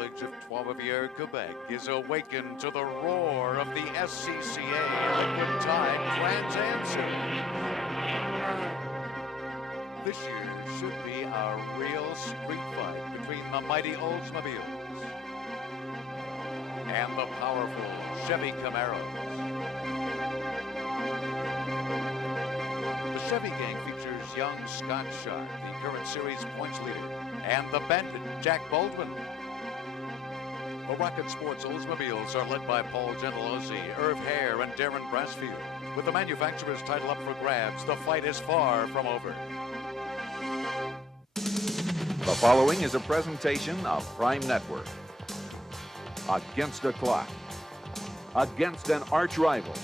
village of Trois, Quebec is awakened to the roar of the Scca Liquid Tide Trans-Am Series. This year should be a real street fight between the mighty Oldsmobiles and the powerful Chevy Camaros. The Chevy gang features young Scca, the current series points leader, and the bandit Jack Baldwin. The Rocket Sports Oldsmobiles are led by Paul Gentilozzi, Irv Hare, and Darren Brassfield. With the manufacturer's title up for grabs, the fight is far from over. The following is a presentation of Prime Network. Against a clock, against an arch rival,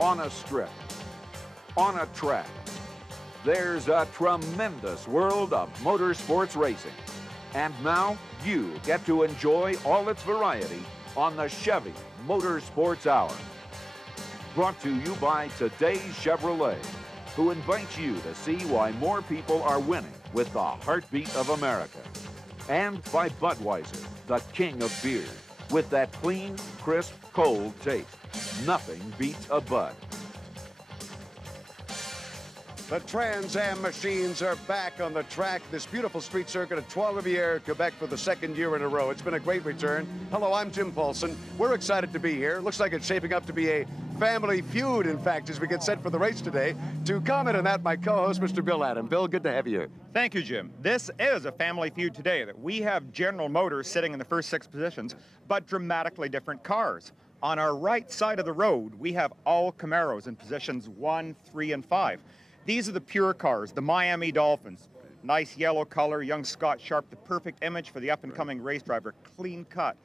on a strip, on a track, there's a tremendous world of motorsports racing. And now you get to enjoy all its variety on the Chevy Motorsports Hour. Brought to you by Today's Chevrolet, who invites you to see why more people are winning with the heartbeat of America. And by Budweiser, the king of beer, with that clean, crisp, cold taste. Nothing beats a Bud. The Trans Am machines are back on the track, this beautiful street circuit at Trois, Rivieres, Quebec for the second year in a row. It's been a great return. Hello, I'm Jim Paulson. We're excited to be here. Looks like it's shaping up to be a family feud, in fact, as we get set for the race today. To comment on that, my co-host, Mr. Bill Adam. Bill, good to have you here. Thank you, Jim. This is a family feud today. That we have General Motors sitting in the first 6 positions, but dramatically different cars. On our right side of the road, we have all Camaros in positions 1, 3, and 5. These are the pure cars, the Miami Dolphins. Nice yellow color, young Scott Sharp, the perfect image for the up-and-coming race driver, clean cut.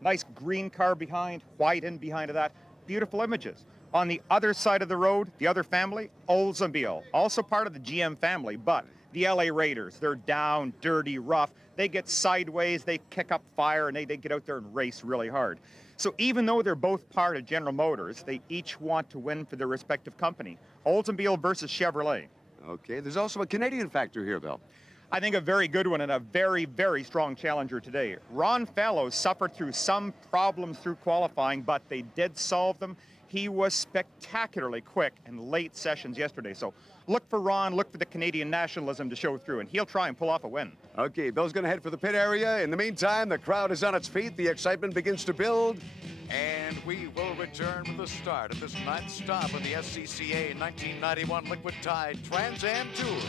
Nice green car behind, white in behind of that, beautiful images. On the other side of the road, the other family, Oldsmobile, also part of the GM family, but the LA Raiders, they're down, dirty, rough. They get sideways, they kick up fire, and they get out there and race really hard. So even though they're both part of General Motors, they each want to win for their respective company. Oldsmobile versus Chevrolet. Okay, there's also a Canadian factor here, Bill. I think a very good one and a very, very strong challenger today. Ron Fallows suffered through some problems through qualifying, but they did solve them. He was spectacularly quick in late sessions yesterday. So look for Ron, look for the Canadian nationalism to show through, and he'll try and pull off a win. Okay, Bill's going to head for the pit area. In the meantime, the crowd is on its feet. The excitement begins to build. And we will return with the start of this 9th stop of the Scca 1991 Liquid Tide Trans-Am Tour.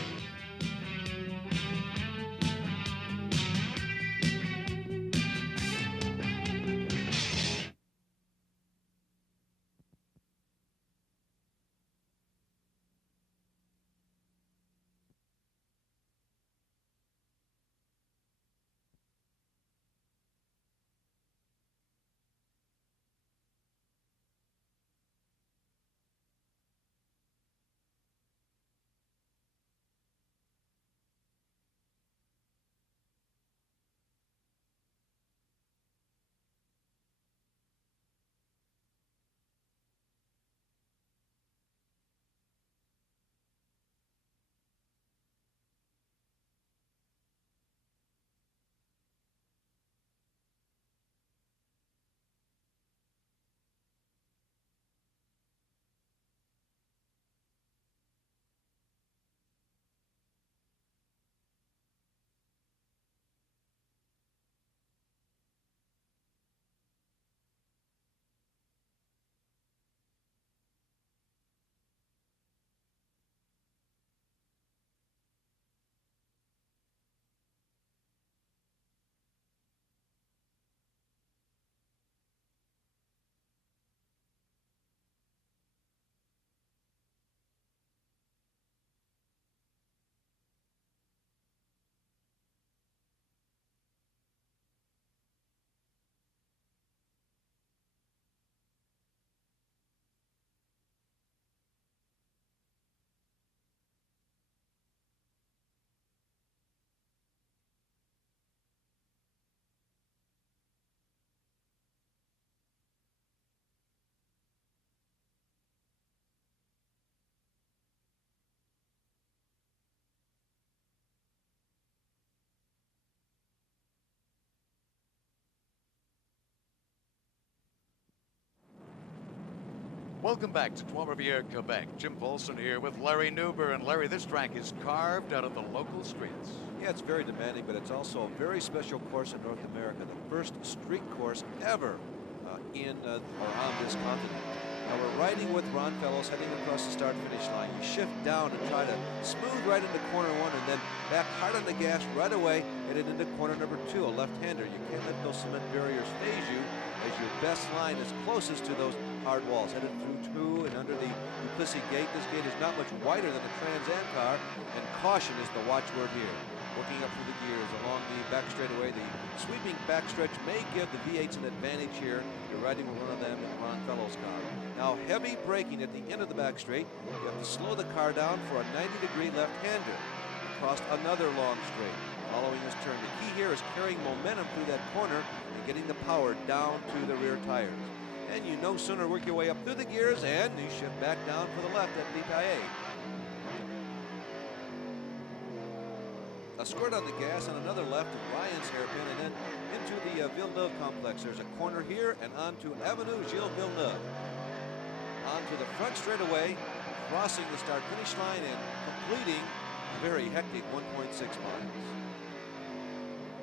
Welcome back to Trois Rivieres, Quebec. Jim Paulson here with Larry Newber. And Larry, this track is carved out of the local streets. Yeah, it's very demanding, but it's also a very special course in North America. The first street course ever in or on this continent. Now we're riding with Ron Fellows heading across the start-finish line. You shift down and try to smooth right into corner one and then back hard on the gas right away, headed into corner number 2, a left-hander. You can't let those cement barriers phase you as your best line is closest to those hard walls. Headed through 2 and under the Duplessis gate. This gate is not much wider than a Trans Am car, and caution is the watchword here. Working up through the gears along the back straightaway. The sweeping backstretch may give the V8s an advantage here. You're riding with one of them in Ron Fellows' car. Now heavy braking at the end of the back straight. You have to slow the car down for a 90-degree left-hander across another long straight. Following this turn, the key here is carrying momentum through that corner and getting the power down to the rear tires. And you no sooner work your way up through the gears and you shift back down for the left at Depailler. A squirt on the gas and another left at Ryan's hairpin and then into the Villeneuve complex. There's a corner here and onto Avenue Gilles Villeneuve. Onto the front straightaway, crossing the start-finish line and completing a very hectic 1.6 miles.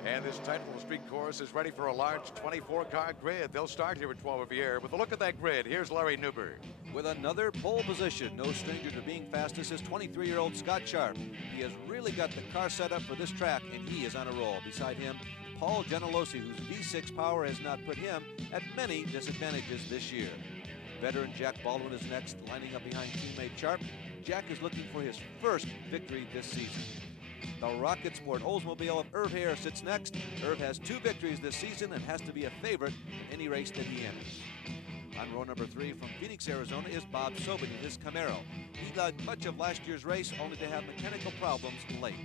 And this tight little street course is ready for a large 24-car grid. They'll start here at Trois Rivieres. With a look at that grid, here's Larry Newber. With another pole position, no stranger to being fastest is 23-year-old Scott Sharp. He has really got the car set up for this track, and he is on a roll. Beside him, Paul Genelosi, whose V6 power has not put him at many disadvantages this year. Veteran Jack Baldwin is next, lining up behind teammate Sharp. Jack is looking for his first victory this season. The Rocket Sport Oldsmobile of Irv Hare sits next. Irv has 2 victories this season and has to be a favorite in any race that he enters. On row number 3 from Phoenix, Arizona is Bob Sobin in his Camaro. He led much of last year's race only to have mechanical problems late.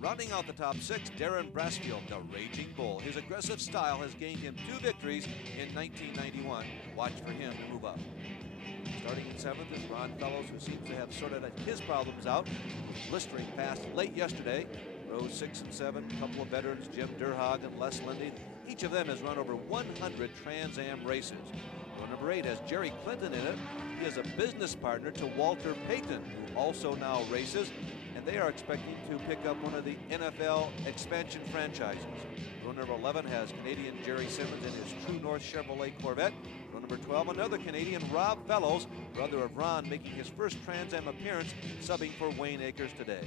Rounding out the top 6, Darren Brasfield, the Raging Bull. His aggressive style has gained him 2 victories in 1991. Watch for him to move up. Starting in 7th is Ron Fellows, who seems to have sorted his problems out. Blistering past late yesterday. Rows 6 and 7, a couple of veterans, Jim Durhag and Les Lindy. Each of them has run over 100 Trans Am races. Row number 8 has Jerry Clinton in it. He is a business partner to Walter Payton, who also now races, and they are expecting to pick up one of the NFL expansion franchises. Row number 11 has Canadian Jerry Simmons in his True North Chevrolet Corvette. Row number 12, another Canadian, Rob Fellows, brother of Ron, making his first Trans Am appearance, subbing for Wayne Akers today.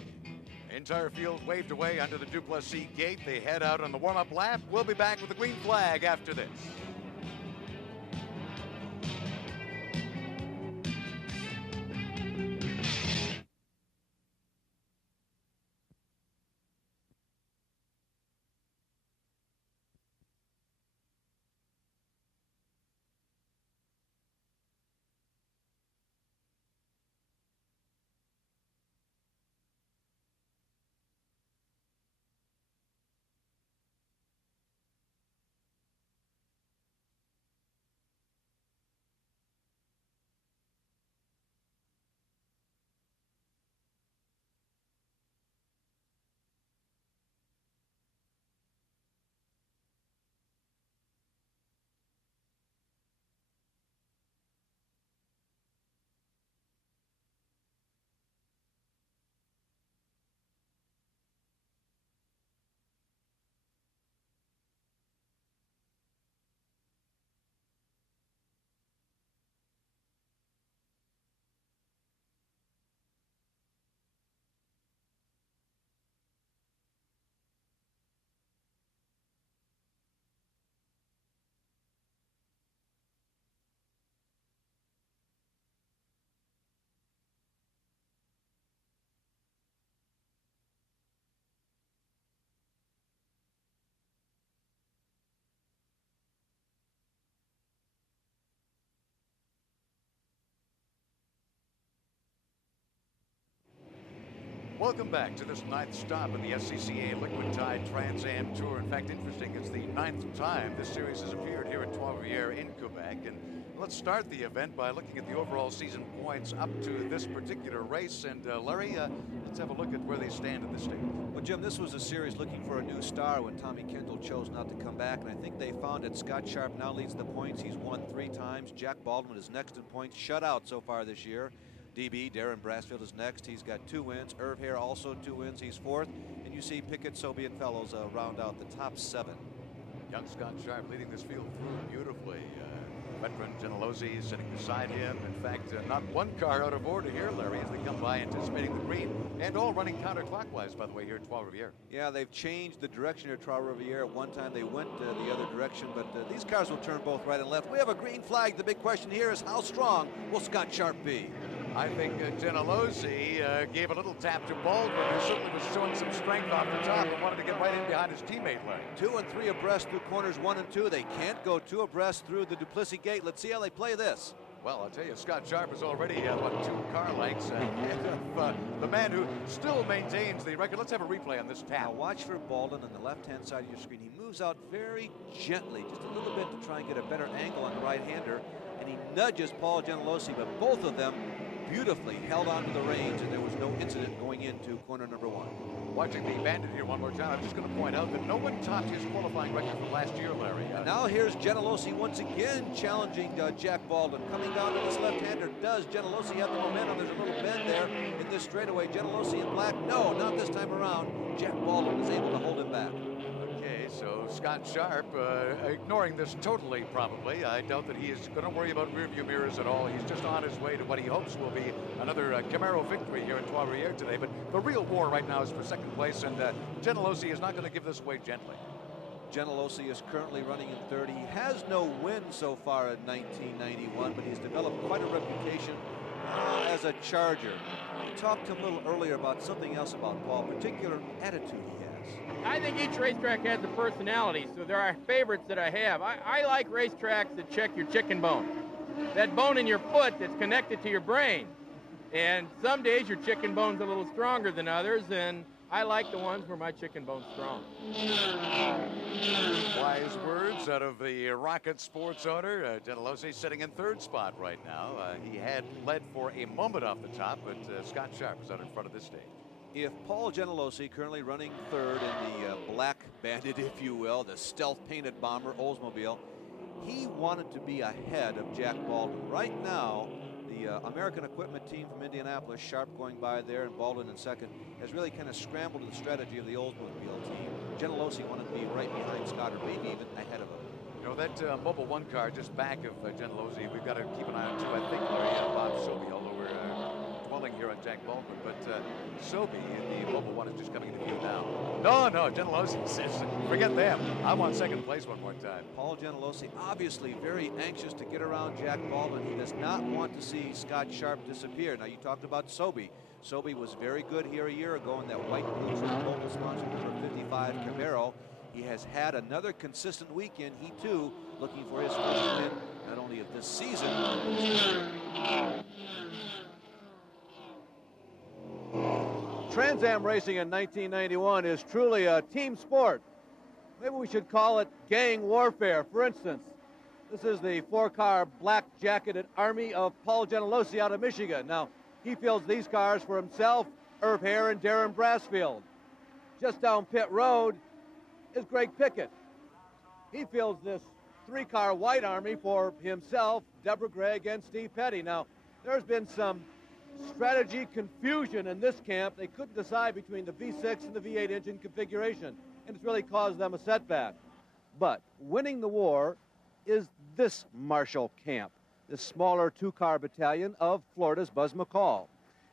Entire field waved away under the Duplessis gate. They head out on the warm-up lap. We'll be back with the green flag after this. Welcome back to this 9th stop in the Scca Liquid Tide Trans Am Tour. In fact, interesting, it's the 9th time this series has appeared here at Trois Rivieres in Quebec. And Let's start the event by looking at the overall season points up to this particular race. And Larry, let's have a look at where they stand at this stage. Well, Jim, this was a series looking for a new star when Tommy Kendall chose not to come back, and I think they found it. Scott Sharp now leads the points. He's won 3 times. Jack Baldwin is next in points, shut out so far this year. DB, Darren Brassfield, is next. He's got 2 wins. Irv Hare also 2 wins. He's 4th. And you see Pickett, Sobey, and Fellows round out the top 7. Young Scott Sharp leading this field through beautifully. Veteran Genelosi sitting beside him. In fact, not one car out of order here, Larry, as they come by anticipating the green, and all running counterclockwise, by the way, here at Trois Rivieres. Yeah, they've changed the direction here at Trois Rivieres. At one time they went the other direction, but these cars will turn both right and left. We have a green flag. The big question here is how strong will Scott Sharp be? I think Genelosi gave a little tap to Baldwin, who certainly was showing some strength off the top and wanted to get right in behind his teammate, Larry. 2 and 3 abreast through corners 1 and 2. They can't go 2 abreast through the Duplessis gate. Let's see how they play this. Well, I'll tell you, Scott Sharp is already, 2 car lengths the man who still maintains the record. Let's have a replay on this tap. Now watch for Baldwin on the left-hand side of your screen. He moves out very gently, just a little bit to try and get a better angle on the right-hander, and he nudges Paul Genelosi, but both of them beautifully held onto the reins, and there was no incident going into corner number 1. Watching the bandit here one more time, I'm just going to point out that no one topped his qualifying record from last year, Larry. And now here's Genelosi once again challenging Jack Baldwin. Coming down to this left-hander. Does Genelosi have the momentum? There's a little bend there in this straightaway. Genelosi in black. No, not this time around. Jack Baldwin is able to hold him back. Okay, so Scott Sharp ignoring this totally, probably. I doubt that he is going to worry about rearview mirrors at all. He's just on his way to what he hopes will be another Camaro victory here at Trois Rivieres today. But the real war right now is for second place, and Genelosi is not going to give this away gently. Genelosi is currently running in 3rd. He has no win so far in 1991, but he's developed quite a reputation as a charger. We talked to him a little earlier about something else about Paul, particular attitude he has. I think each racetrack has a personality, so there are favorites that I have. I like racetracks that check your chicken bone, that bone in your foot that's connected to your brain. And some days your chicken bone's a little stronger than others, and I like the ones where my chicken bone's strong. Wise words out of the Rocket Sports owner. Genelosi sitting in 3rd spot right now. He had led for a moment off the top, but Scott Sharp is out in front of this stage. If Paul Genelosi, currently running 3rd in the Black Bandit, if you will, the stealth painted bomber Oldsmobile, he wanted to be ahead of Jack Baldwin. Right now, the American equipment team from Indianapolis, Sharp going by there and Baldwin in 2nd, has really kind of scrambled the strategy of the Oldsmobile team. Genelosi wanted to be right behind Scott, or maybe even ahead of him. You know, that Mobile 1 car just back of Genelosi, we've got to keep an eye on too. I think Larry Bob Sobey, although we're dwelling here on Jack Baldwin, but Sobey, the Mobile 1, is just coming into view now. No, Genelosi says, forget them. I want 2nd place one more time. Paul Genelosi obviously very anxious to get around Jack Baldwin. He does not want to see Scott Sharp disappear. Now, you talked about Sobey. Sobey was very good here a year ago in that white blue local sponsor number 55 Camaro. He has had another consistent weekend. He too looking for his first win, not only of this season, but this Trans Am racing in 1991 is truly a team sport. Maybe we should call it gang warfare. For instance, this is the 4-car black-jacketed army of Paul Genelosi out of Michigan. Now, he fields these cars for himself, Irv Hare, and Darren Brassfield. Just down pit road is Greg Pickett. He fields this 3-car white army for himself, Deborah Gregg, and Steve Petty. Now, there's been some strategy confusion in this camp. They couldn't decide between the V6 and the V8 engine configuration, and it's really caused them a setback. But winning the war is this Marshall camp, this smaller 2-car battalion of Florida's Buzz McCall.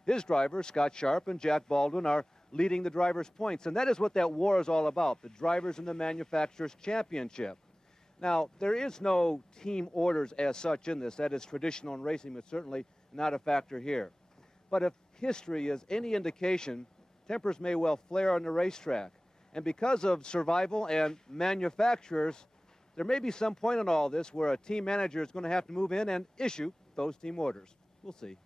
His drivers, Scott Sharp and Jack Baldwin, are leading the drivers' points, and that is what that war is all about, the drivers and the manufacturers' championship. Now, there is no team orders as such in this. That is traditional in racing, but certainly not a factor here. But if history is any indication, tempers may well flare on the racetrack. And because of survival and manufacturers, there may be some point in all this where a team manager is going to have to move in and issue those team orders. We'll see.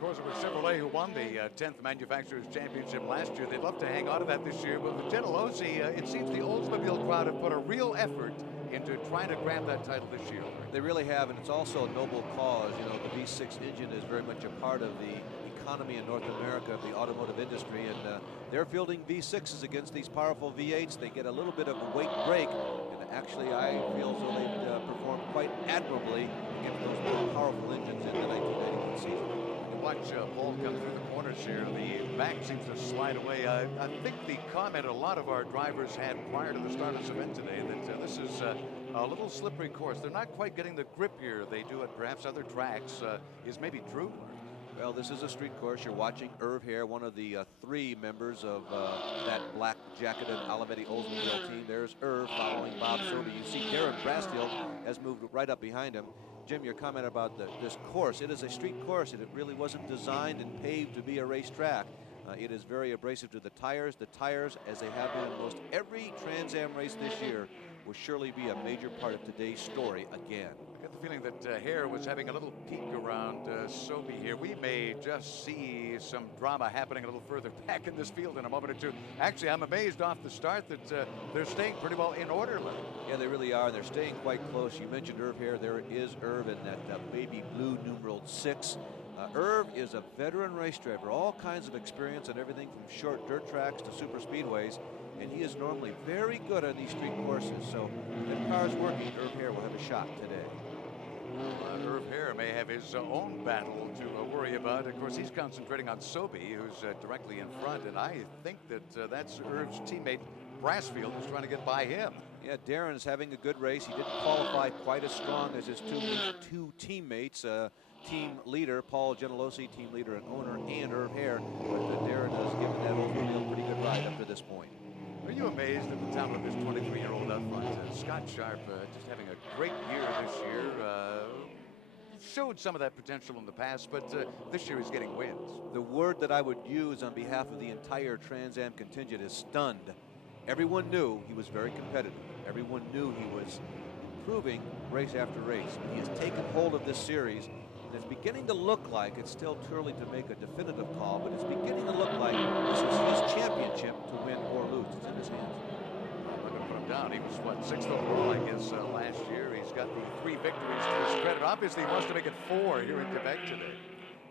Of course, it was Chevrolet who won the 10th Manufacturers Championship last year. They'd love to hang on to that this year, but with Genelosi, it seems the Oldsmobile crowd have put a real effort into trying to grab that title this year. They really have, and it's also a noble cause. You know, the V6 engine is very much a part of the economy in North America, of the automotive industry, and they're fielding V6s against these powerful V8s. They get a little bit of a weight break, and actually I feel as though they've performed quite admirably against those more powerful engines in the 1991 season. Watch Paul come through the corners here. The back seems to slide away. I think the comment a lot of our drivers had prior to the start of this event today that this is a little slippery course. They're not quite getting the grip here they do at perhaps other tracks is maybe true. Well, this is a street course. You're watching Irv Hare, one of the 3 members of that black-jacketed Olivetti Oldsmobile team. There's Irv following Bob Sobey. You see Darren Brasfield has moved right up behind him. Jim, your comment about this course, it is a street course, and it really wasn't designed and paved to be a racetrack. It is very abrasive to the tires. The tires, as they have been in most every Trans Am race this year, will surely be a major part of today's story again. I get the feeling that Hare was having a little peek around Sobey here. We may just see some drama happening a little further back in this field in a moment or two. Actually, I'm amazed off the start that they're staying pretty well in order. Yeah, they really are. They're staying quite close. You mentioned Irv Hare. There is Irv in that baby blue numeral 6. Irv is a veteran race driver, all kinds of experience on everything from short dirt tracks to super speedways, and he is normally very good on these street courses. So if that car's working, Irv Hare will have a shot today. Irv Hare may have his own battle to worry about. Of course, he's concentrating on Sobey, who's directly in front, and I think that that's Irv's teammate Brasfield who's trying to get by him. Yeah, Darren is having a good race. He didn't qualify quite as strong as his two teammates, team leader Paul Genelosi, team leader and owner, and Irv Hare. But Darren has given that Oldsmobile a pretty good ride up to this point. Are you amazed at the talent of this 23-year-old up front? Scott Sharp just having a great year this year. Showed some of that potential in the past, but this year he's getting wins. The word that I would use on behalf of the entire Trans Am contingent is stunned. Everyone knew he was very competitive. Everyone knew he was improving race after race. He has taken hold of this series, and it's beginning to look like, it's still too early to make a definitive call, but it's beginning to look like this is his championship to win or lose. It's in his hands. I'm not going to put him down. He was, what, 6th overall, I guess, last year. He's got the 3 victories to his credit. Obviously, he wants to make it 4 here in Quebec today.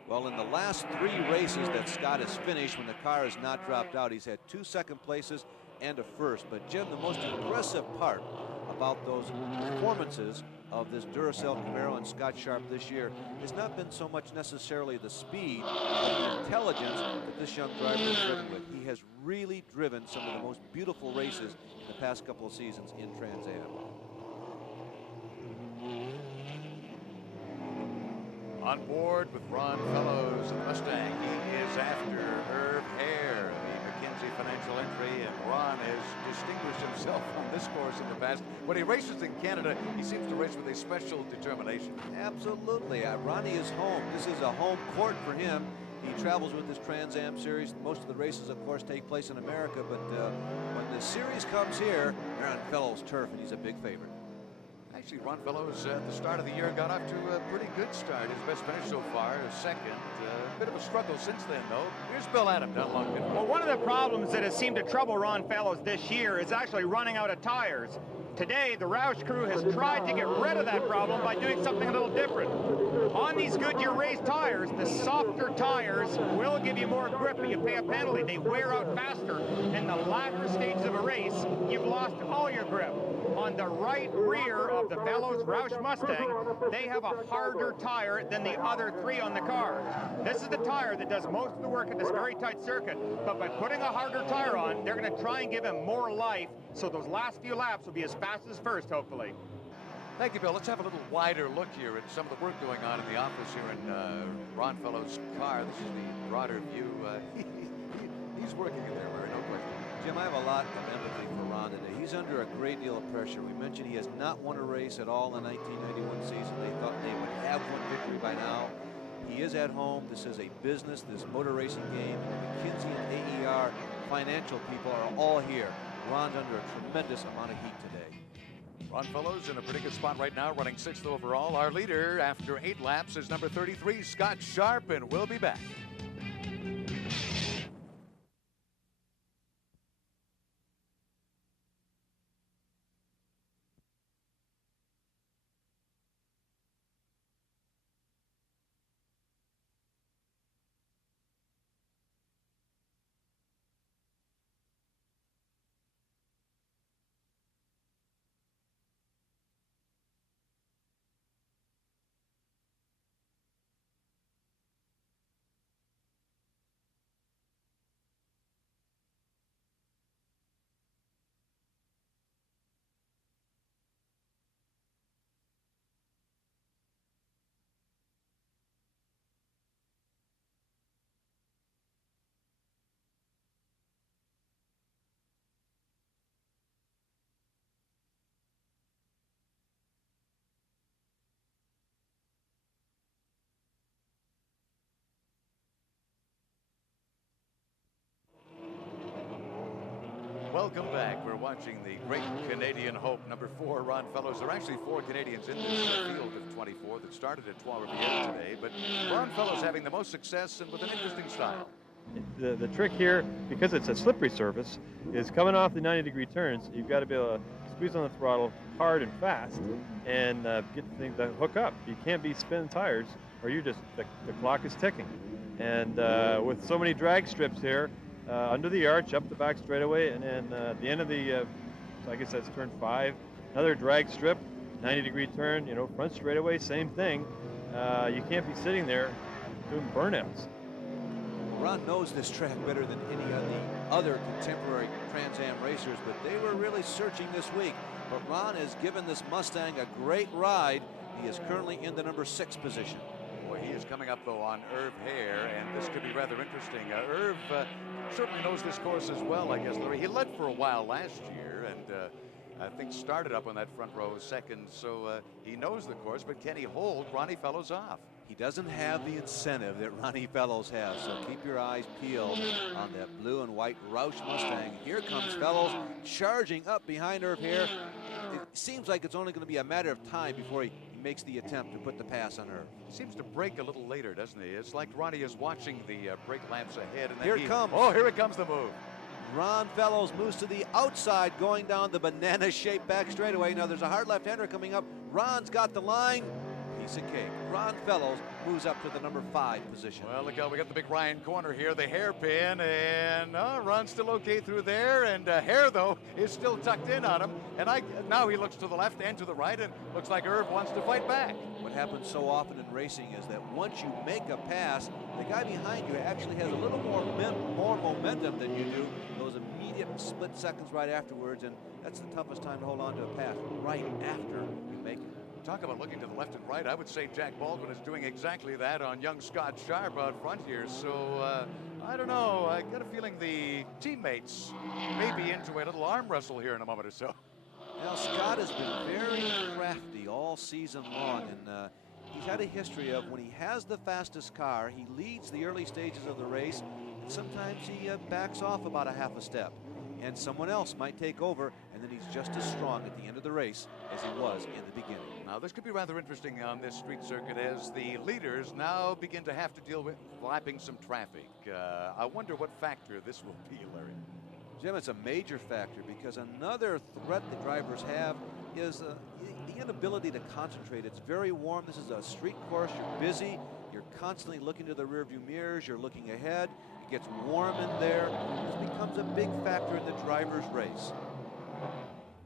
Well, in the last 3 races that Scott has finished when the car has not dropped out, he's had 2 second places and a first. But Jim, the most impressive part about those performances of this Duracell Camaro and Scott Sharp this year has not been so much necessarily the speed, but the intelligence that this young driver has driven with. He has really driven some of the most beautiful races in the past couple of seasons in Trans Am. On board with Ron Fellows and the Mustang, he is after Irv Hare, the McKinsey financial entry, and Ron has distinguished himself on this course in the past. When he races in Canada, he seems to race with a special determination. Absolutely. Ronnie is home. This is a home court for him. He travels with this Trans Am series. Most of the races, of course, take place in America, but when the series comes here, they're on Fellows' turf, and he's a big favorite. Actually, Ron Fellows at the start of the year got off to a pretty good start. His best finish so far is 2nd. A bit of a struggle since then, though. Here's Bill Adam down Longton. Well, one of the problems that has seemed to trouble Ron Fellows this year is actually running out of tires. Today, the Roush crew has tried to get rid of that problem by doing something a little different. On these Goodyear race tires, the softer tires will give you more grip, but you pay a penalty. They wear out faster. In the latter stages of a race, you've lost all your grip. On the right rear of the Fellows Roush Mustang, they have a harder tire than the other 3 on the car. This is the tire that does most of the work at this very tight circuit, but by putting a harder tire on, they're going to try and give him more life, so those last few laps will be as fast as first, hopefully. Thank you, Bill. Let's have a little wider look here at some of the work going on in the office here in Ron Fellows' car. This is the broader view. He's working in there, Murray, no question. Jim, I have a lot of empathy for Ron today. He's under a great deal of pressure. We mentioned he has not won a race at all in the 1991 season. They thought they would have one victory by now. He is at home. This is a business, this motor racing game. McKinsey and AER financial people are all here. Ron's under a tremendous amount of heat today. Ron Fellows in a pretty good spot right now, running 6th overall. Our leader after 8 laps is number 33, Scott Sharp, and we'll be back. Welcome back. We're watching the great Canadian hope, number 4, Ron Fellows. There are actually 4 Canadians in this field of 24 that started at Trois Rivieres today, but Ron Fellows having the most success and with an interesting style. The trick here, because it's a slippery surface, is coming off the 90-degree turns, you've got to be able to squeeze on the throttle hard and fast and get the thing to hook up. You can't be spinning tires or you just, the clock is ticking. And with so many drag strips here, under the arch, up the back straightaway, and then at the end of the, so I guess that's turn 5, another drag strip, 90-degree turn, you know, front straightaway, same thing. You can't be sitting there doing burnouts. Ron knows this track better than any of the other contemporary Trans Am racers, but they were really searching this week. But Ron has given this Mustang a great ride. He is currently in the number 6 position. Boy, he is coming up, though, on Irv Hare, and this could be rather interesting. Irv certainly knows this course as well, I guess, Larry. He led for a while last year, and I think started up on that front row second, so he knows the course, but can he hold Ronnie Fellows off? He doesn't have the incentive that Ronnie Fellows has, so keep your eyes peeled on that blue and white Roush Mustang. Here comes Fellows charging up behind Irv Hare. It seems like it's only going to be a matter of time before he makes the attempt to put the pass on Irv. He seems to brake a little later, doesn't he? It's like Ronnie is watching the brake lamps ahead. And then Here it comes. Oh, here it comes, the move. Ron Fellows moves to the outside, going down the banana-shaped back straightaway. Now there's a hard left-hander coming up. Ron's got the line. Piece of cake. Ron Fellows moves up to the number 5 position. Well, look out, we got the big Ryan corner here, the hairpin, and Ron's still okay through there, and Hare, though, is still tucked in on him, and now he looks to the left and to the right, and looks like Irv wants to fight back. What happens so often in racing is that once you make a pass, the guy behind you actually has a little more momentum than you do, those immediate split seconds right afterwards, and that's the toughest time to hold on to a pass, right after you make it. Talk about looking to the left and right. I would say Jack Baldwin is doing exactly that on young Scott Sharp out front here. So, I don't know. I got a feeling the teammates may be into a little arm wrestle here in a moment or so. Now, Scott has been very crafty all season long, and he's had a history of when he has the fastest car, he leads the early stages of the race, and sometimes he backs off about a half a step. And someone else might take over, and then he's just as strong at the end of the race as he was in the beginning. Now, this could be rather interesting on this street circuit as the leaders now begin to have to deal with lapping some traffic. I wonder what factor this will be, Larry. Jim, it's a major factor because another threat the drivers have is the inability to concentrate. It's very warm. This is a street course. You're busy. You're constantly looking to the rearview mirrors. You're looking ahead. It gets warm in there. This becomes a big factor in the driver's race.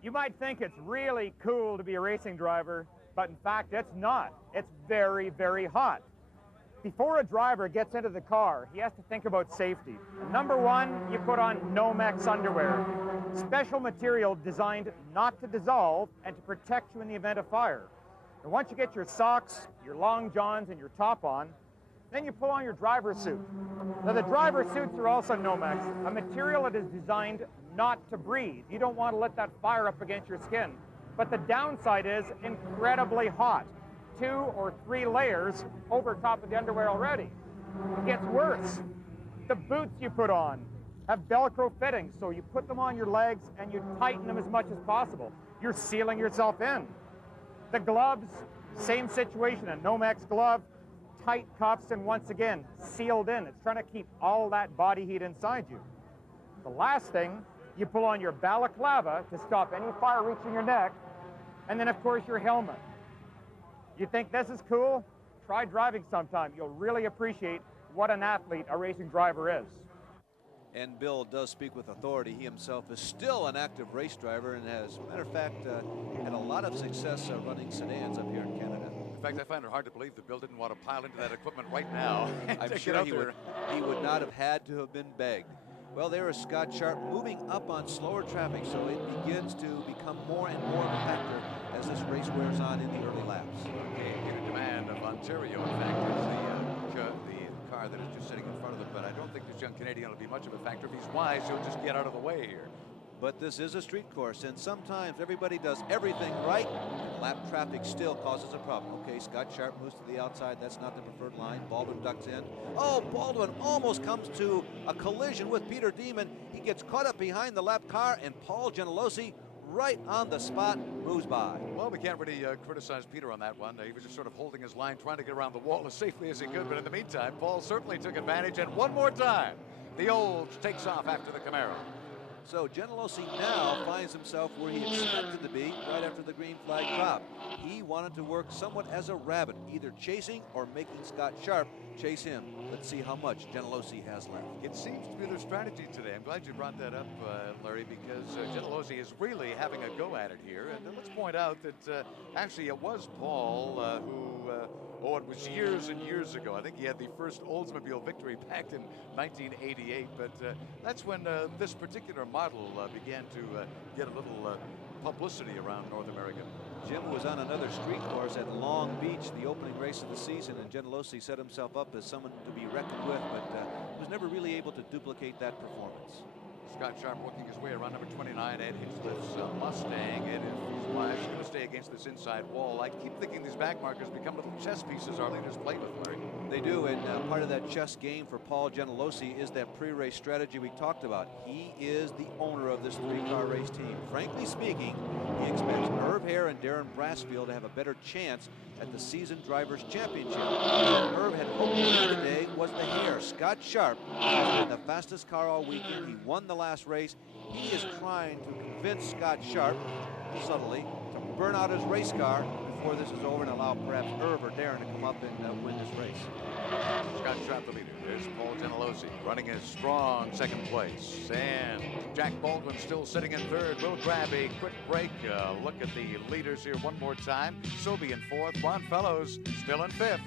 You might think it's really cool to be a racing driver, but in fact, it's not. It's very, very hot. Before a driver gets into the car, he has to think about safety. Number 1, you put on Nomex underwear, special material designed not to dissolve and to protect you in the event of fire. And once you get your socks, your long johns, and your top on, then you pull on your driver's suit. Now, the driver's suits are also Nomex, a material that is designed not to breathe. You don't want to let that fire up against your skin. But the downside is incredibly hot. 2 or 3 layers over top of the underwear already. It gets worse. The boots you put on have Velcro fittings, so you put them on your legs and you tighten them as much as possible. You're sealing yourself in. The gloves, same situation, a Nomex glove, tight cuffs, and once again, sealed in. It's trying to keep all that body heat inside you. The last thing, you pull on your balaclava to stop any fire reaching your neck, and then, of course, your helmet. You think this is cool? Try driving sometime. You'll really appreciate what an athlete a racing driver is. And Bill does speak with authority. He himself is still an active race driver and has, as a matter of fact, had a lot of success running sedans up here in Canada. In fact, I find it hard to believe that Bill didn't want to pile into that equipment right now. I'm sure he would not have had to have been begged. Well, there is Scott Sharp moving up on slower traffic, so it begins to become more and more of a factor as this race wears on in the early laps. Okay, in demand of Ontario, in fact, is the car that is just sitting in front of them, but I don't think this young Canadian will be much of a factor. If he's wise, he'll just get out of the way here. But this is a street course, and sometimes everybody does everything right, and lap traffic still causes a problem. Okay, Scott Sharp moves to the outside. That's not the preferred line. Baldwin ducks in. Oh, Baldwin almost comes to a collision with Peter Demon. He gets caught up behind the lap car, and Paul Genelosi, right on the spot, moves by. Well, we can't really criticize Peter on that one. He was just sort of holding his line, trying to get around the wall as safely as he could. But in the meantime, Paul certainly took advantage. And one more time, the Olds takes off after the Camaro. So Genelosi now finds himself where he expected to be right after the green flag drop. He wanted to work somewhat as a rabbit, either chasing or making Scott Sharp chase him. Let's see how much Genelosi has left. It seems to be their strategy today. I'm glad you brought that up, Larry, because Genelosi is really having a go at it here. And let's point out that actually it was Paul it was years and years ago. I think he had the first Oldsmobile victory back in 1988, but that's when this particular model began to get a little publicity around North America. Jim was on another street course at Long Beach, the opening race of the season, and Genelosi set himself up as someone to be reckoned with, but was never really able to duplicate that performance. Scott Sharp working his way around number 29, Ed Hinchcliffe's Mustang, and if he's wise, he's going to stay against this inside wall. I keep thinking these back markers become little chess pieces our leaders play with, Larry. They do, and part of that chess game for Paul Genelosi is that pre-race strategy we talked about. He is the owner of this three-car race team. Frankly speaking, he expects Irv Hare and Darren Brassfield to have a better chance at the season drivers championship. What Irv had hoped to win today was the Hare. Scott Sharp has been the fastest car all weekend. He won the last race. He is trying to convince Scott Sharp, subtly, to burn out his race car before this is over and allow perhaps Irv or Darren to come up and win this race. Scott Sharp, the leader. There's Paul Genelosi running a strong second place. And Jack Baldwin still sitting in third. We'll grab a quick break. Look at the leaders here one more time. Sobey in fourth. Ron Fellows still in fifth.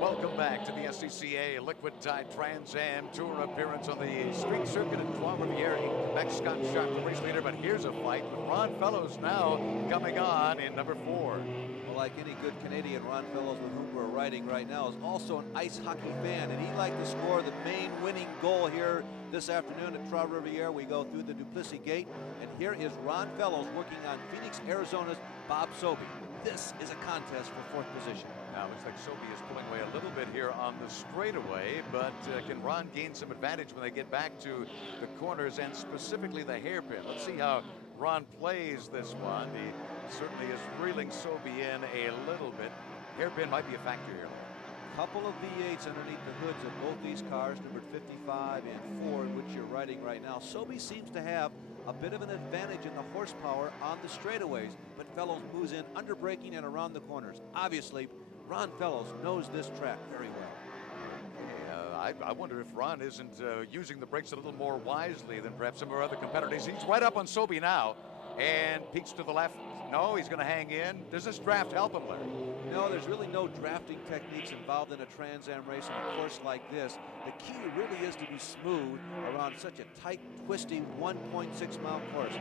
Welcome back to the SCCA Liquid Tide Trans Am Tour appearance on the street circuit at Trois Rivieres. Quebec. Scott Sharp, the race leader, but here's a fight with Ron Fellows now coming on in number 4. Well, like any good Canadian, Ron Fellows, with whom we're riding right now, is also an ice hockey fan, and he'd like to score the main winning goal here this afternoon at Trois Rivieres. We go through the Duplessis Gate, and here is Ron Fellows working on Phoenix, Arizona's Bob Sobey. This is a contest for 4th position. Now, looks like Sobey is pulling away a little bit here on the straightaway, but can Ron gain some advantage when they get back to the corners and specifically the hairpin? Let's see how Ron plays this one. He certainly is reeling Sobey in a little bit. Hairpin might be a factor here. Couple of V8s underneath the hoods of both these cars, numbered 55 and 4, which you're riding right now. Sobey seems to have a bit of an advantage in the horsepower on the straightaways, but Fellows moves in under braking and around the corners. Obviously, Ron Fellows knows this track very well. I wonder if Ron isn't using the brakes a little more wisely than perhaps some of our other competitors. He's right up on Sobey now and peeks to the left. No, he's going to hang in. Does this draft help him, Larry? No, there's really no drafting techniques involved in a Trans Am race on a course like this. The key really is to be smooth around such a tight, twisty 1.6-mile course.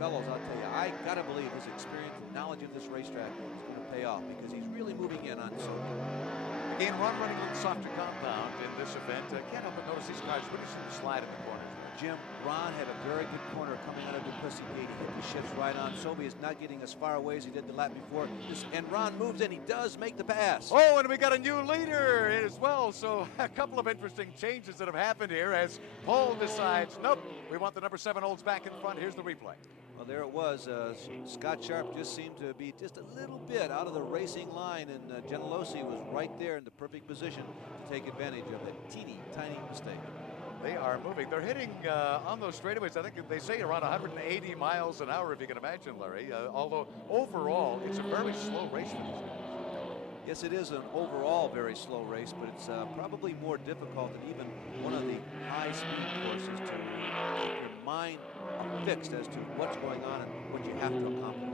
Fellows, I'll tell you, I got to believe his experience and knowledge of this racetrack is going to pay off because he's really moving in on Sobey. Again, Ron running a little softer compound in this event. Can't help but notice these cars really seem to slide in the corners. Jim, Ron had a very good corner coming out of Duplessis Gate. He hit the shifts right on. Sobey is not getting as far away as he did the lap before. And Ron moves in. He does make the pass. Oh, and we got a new leader as well. So a couple of interesting changes that have happened here as Paul decides, nope, we want the number 7 Olds back in front. Here's the replay. Well, there it was. Scott Sharp just seemed to be just a little bit out of the racing line, and Genelosi was right there in the perfect position to take advantage of that teeny tiny mistake. They are moving. They're hitting on those straightaways, I think they say around 180 miles an hour, if you can imagine, Larry. Although overall, it's a very slow race for these guys. Yes, it is an overall very slow race, but it's probably more difficult than even one of the high-speed courses to keep your mind fixed as to what's going on and what you have to accomplish.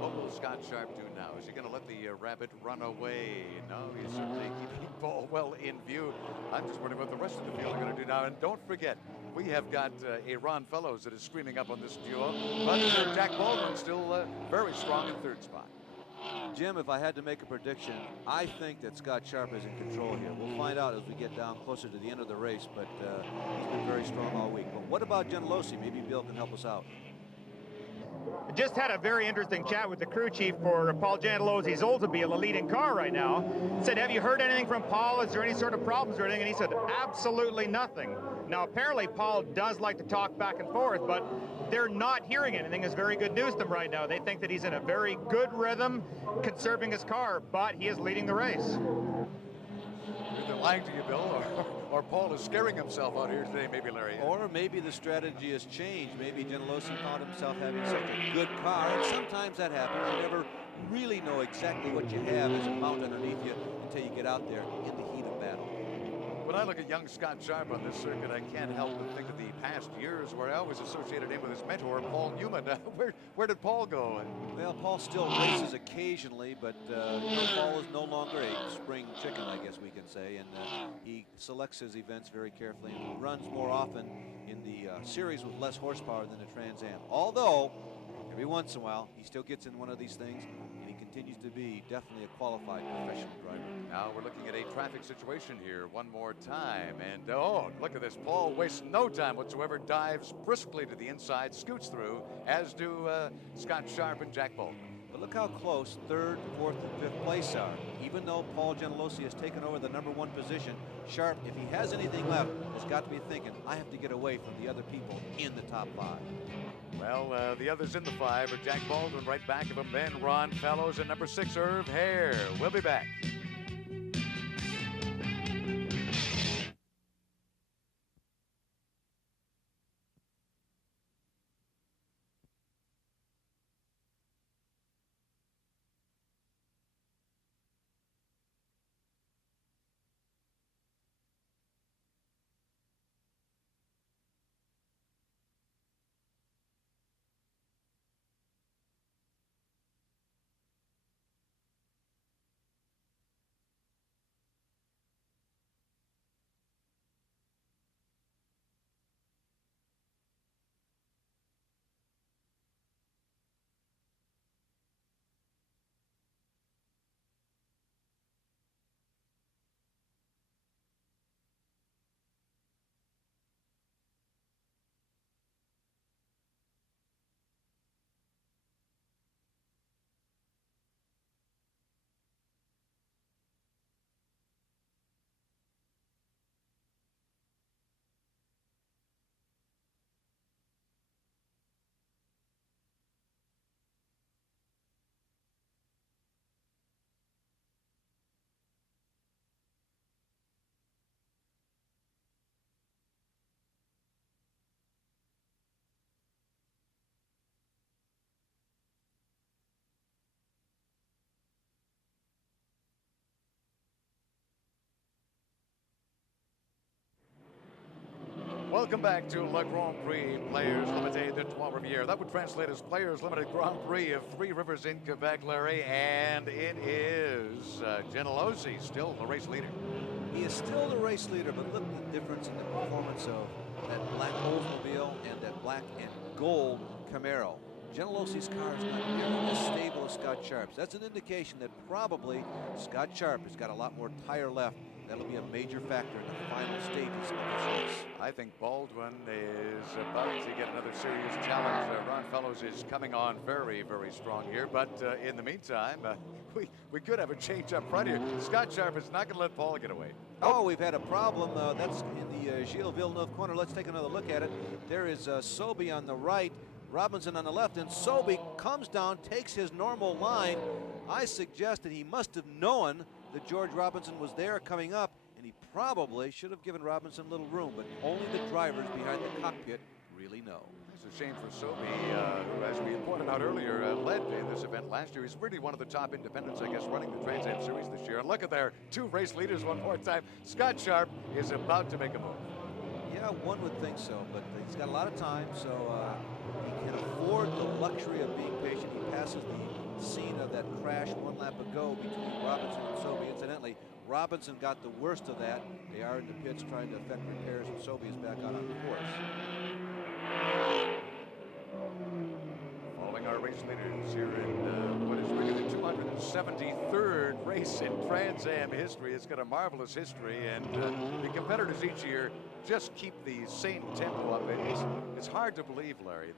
What will Scott Sharp do now? Is he going to let the rabbit run away? No, he's certainly keeping Paul well in view. I'm just wondering what the rest of the field are going to do now. And don't forget, we have got a Ron Fellows that is screaming up on this duo, but Jack Baldwin still very strong in third spot. Jim, if I had to make a prediction, I think that Scott Sharp is in control here. We'll find out as we get down closer to the end of the race, but he's been very strong all week. But what about Genelosi? Maybe Bill can help us out. Just had a very interesting chat with the crew chief for Paul Gentilosi's Oldsmobile, the leading car right now. Said, have you heard anything from Paul? Is there any sort of problems or anything? And he said, absolutely nothing. Now, apparently, Paul does like to talk back and forth, but they're not hearing anything. Is very good news to them right now. They think that he's in a very good rhythm, conserving his car, but he is leading the race. They're lying to you, Bill, or Paul is scaring himself out here today, maybe, Larry. Or maybe the strategy has changed. Maybe Genelosi found himself having such a good car, and sometimes that happens. You never really know exactly what you have as a mount underneath you until you get out there in the heat of battle. When I look at young Scott Sharp on this circuit, I can't help but think of the past years where I always associated him with his mentor, Paul Newman. Where did Paul go? Well, Paul still races occasionally, but Paul is no longer a spring chicken, I guess we can say, and he selects his events very carefully and runs more often in the series with less horsepower than the Trans Am. Although, every once in a while, he still gets in one of these things, and he continues to be definitely a qualified professional driver. Now we're looking at a traffic situation here one more time. And oh, look at this. Paul wastes no time whatsoever, dives briskly to the inside, scoots through, as do Scott Sharp and Jack Baldwin. But look how close third, fourth, and fifth place are. Even though Paul Genelosi has taken over the number 1 position, Sharp, if he has anything left, has got to be thinking, I have to get away from the other people in the top 5. Well, the others in the 5 are Jack Baldwin right back of him, then Ron Fellows, and number 6, Irv Hare. We'll be back. Welcome back to Le Grand Prix Players Limited de Trois Rivieres. That would translate as Players Limited Grand Prix of Three Rivers in Quebec, Larry. And it is Genelosi, still the race leader. He is still the race leader, but look at the difference in the performance of that black Oldsmobile and that black and gold Camaro. Genelossi's car is not nearly as stable as Scott Sharp's. That's an indication that probably Scott Sharp has got a lot more tire left That'll be a major factor in the final stages of this race. I think Baldwin is about to get another serious challenge. Ron Fellows is coming on very, very strong here, but in the meantime, we could have a change up front here. Scott Sharp is not going to let Paul get away. Oh, we've had a problem. That's in the Gilles Villeneuve corner. Let's take another look at it. There is Scca on the right, Robinson on the left, and Scca comes down, takes his normal line. I suggest that he must have known that George Robinson was there coming up, and he probably should have given Robinson a little room, but only the drivers behind the cockpit really know. It's a shame for Scca, who, as we pointed out earlier, led in this event last year. He's really one of the top independents, I guess, running the Trans Am Series this year. And look at there, 2 race leaders one more time. Scott Sharp is about to make a move. Yeah, one would think so, but he's got a lot of time, so he can afford the luxury of being patient. He passes the scene of that crash 1 lap ago between Robinson and Scca. Incidentally, Robinson got the worst of that. They are in the pits trying to effect repairs, and Scca is back out on the course. Following our race leaders here in what is really the 273rd race in Trans Am history. It's got a marvelous history, and the competitors each year just keep the same tempo up. It's hard to believe, Larry,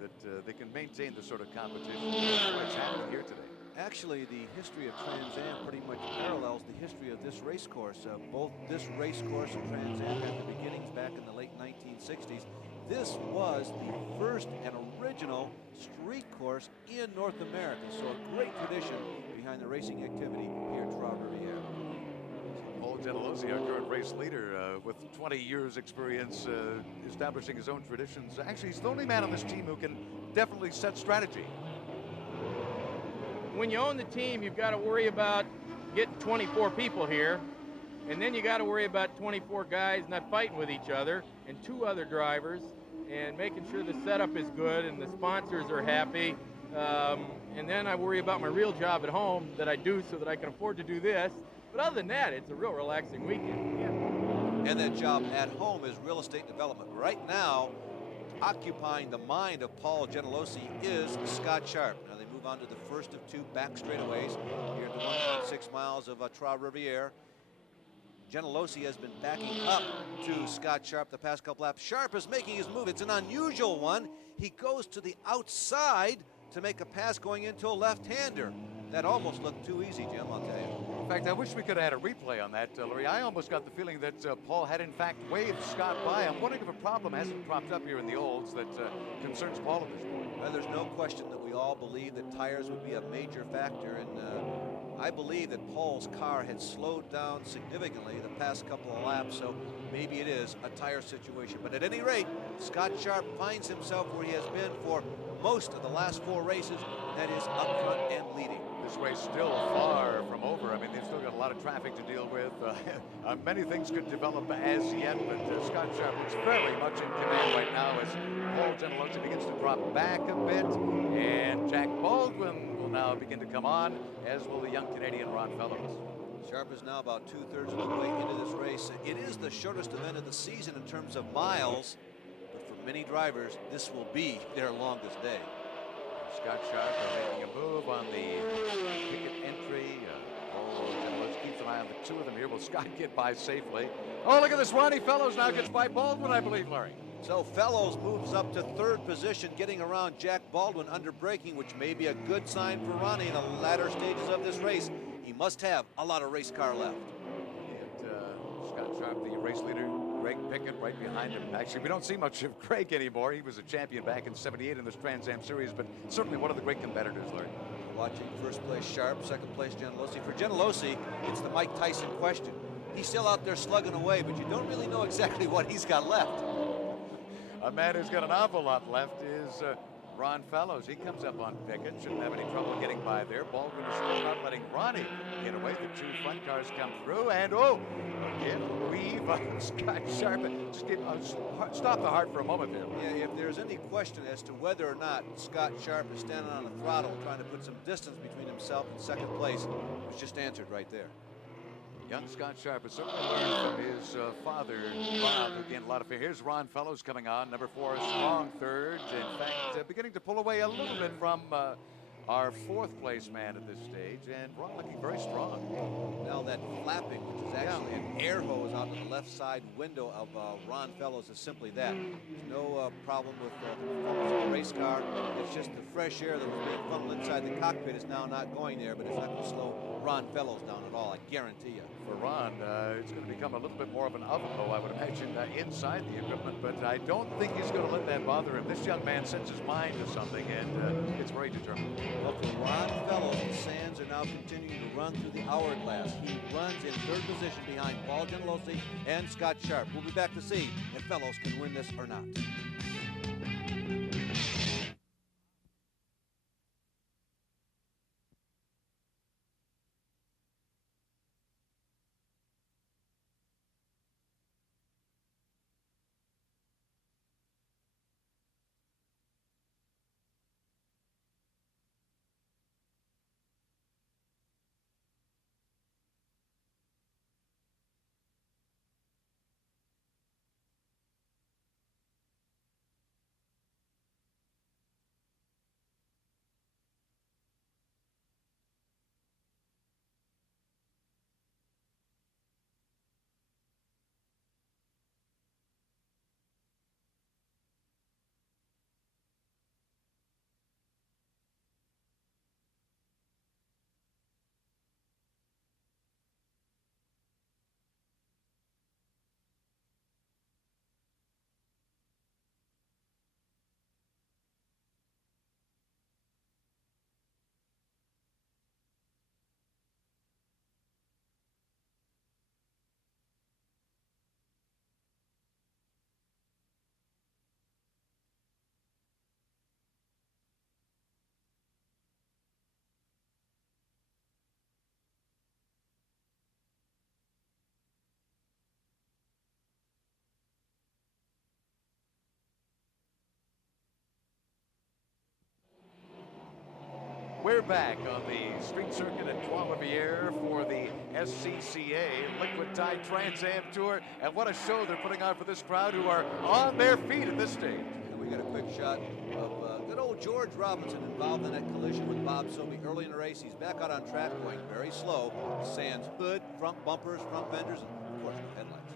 that they can maintain the sort of competition that's happening here today. Actually, the history of Trans Am pretty much parallels the history of this race course. Both this race course and Trans Am had the beginnings back in the late 1960s. This was the first and original street course in North America, so a great tradition behind the racing activity here at Trois Rivieres. Paul Gentilozzi, our current race leader, with 20 years experience establishing his own traditions. Actually, he's the only man on this team who can definitely set strategy. When you own the team, you've got to worry about getting 24 people here, and then you got to worry about 24 guys not fighting with each other, and 2 other drivers, and making sure the setup is good and the sponsors are happy. And then I worry about my real job at home that I do so that I can afford to do this. But other than that, it's a real relaxing weekend. Yeah. And that job at home is real estate development. Right now, occupying the mind of Paul Gentilozzi is Scott Sharp. Now they move on to the first of 2 back straightaways here at the 1.6 miles of Trois Rivieres. Gentilozzi has been backing up to Scott Sharp the past couple laps. Sharp is making his move. It's an unusual one. He goes to the outside to make a pass going into a left-hander. That almost looked too easy, Jim, I'll tell you. In fact, I wish we could have had a replay on that, Larry. I almost got the feeling that Paul had, in fact, waved Scott by. I'm wondering if a problem hasn't cropped up here in the Olds that concerns Paul at this point. Well, there's no question that we all believe that tires would be a major factor, and I believe that Paul's car had slowed down significantly the past couple of laps, so maybe it is a tire situation. But at any rate, Scott Sharp finds himself where he has been for most of the last 4 races, that is up front and leading. This race still far from over. I mean, they've still got a lot of traffic to deal with. Many things could develop as yet, but Scott Sharp is very much in command right now as Paul Gentilozzi begins to drop back a bit, and Jack Baldwin will now begin to come on, as will the young Canadian Ron Fellows. Sharp is now about 2/3 of the way into this race. It is the shortest event of the season in terms of miles, but for many drivers, this will be their longest day. Scott Sharp making a move on the ticket entry. Let's keep an eye on the 2 of them here. Will Scott get by safely? Oh, look at this. Ronnie Fellows now gets by Baldwin, I believe, Larry. So Fellows moves up to 3rd position, getting around Jack Baldwin under braking, which may be a good sign for Ronnie in the latter stages of this race. He must have a lot of race car left. And Scott Sharp, the race leader, Greg Pickett right behind him. Actually, we don't see much of Greg anymore. He was a champion back in '78 in this Trans Am Series, but certainly one of the great competitors, Larry. Watching 1st place Sharp, 2nd place Gentilozzi. For Gentilozzi, it's the Mike Tyson question. He's still out there slugging away, but you don't really know exactly what he's got left. A man who's got an awful lot left is Ron Fellows. He comes up on Pickett, shouldn't have any trouble getting by there. Baldwin is still not letting Ronnie get away. The 2 front cars come through, and again, weave on Scott Sharp. Just stop the heart for a moment there. Yeah, if there's any question as to whether or not Scott Sharp is standing on the throttle trying to put some distance between himself and 2nd place, it was just answered right there. Young Scott Sharp has certainly learned from his father, Bob, who gained a lot of fear. Here's Ron Fellows coming on, number 4, strong 3rd. In fact, beginning to pull away a little bit from our fourth place man at this stage, and Ron looking very strong. Now that flapping, which is actually an air hose out of the left side window of Ron Fellows, is simply that. There's no problem with the performance of the race car. It's just the fresh air that was being funneled inside the cockpit is now not going there, but it's not going to slow Ron Fellows down at all, I guarantee you. For Ron, it's going to become a little bit more of an oven, though, I would imagine, inside the equipment, but I don't think he's going to let that bother him. This young man sets his mind to something, and it's very determined. Well, for Ron Fellows, the Sands are now continuing to run through the hourglass. He runs in third position behind Paul Gentilossi and Scott Sharp. We'll be back to see if Fellows can win this or not. We're back on the street circuit at Trois Rivieres for the Scca Liquid Tide Trans Am Tour. And what a show they're putting on for this crowd who are on their feet at this stage. And we got a quick shot of good old George Robinson involved in that collision with Bob Sobey early in the race. He's back out on track going very slow. Sands hood, front bumpers, front fenders, and of course the headlights.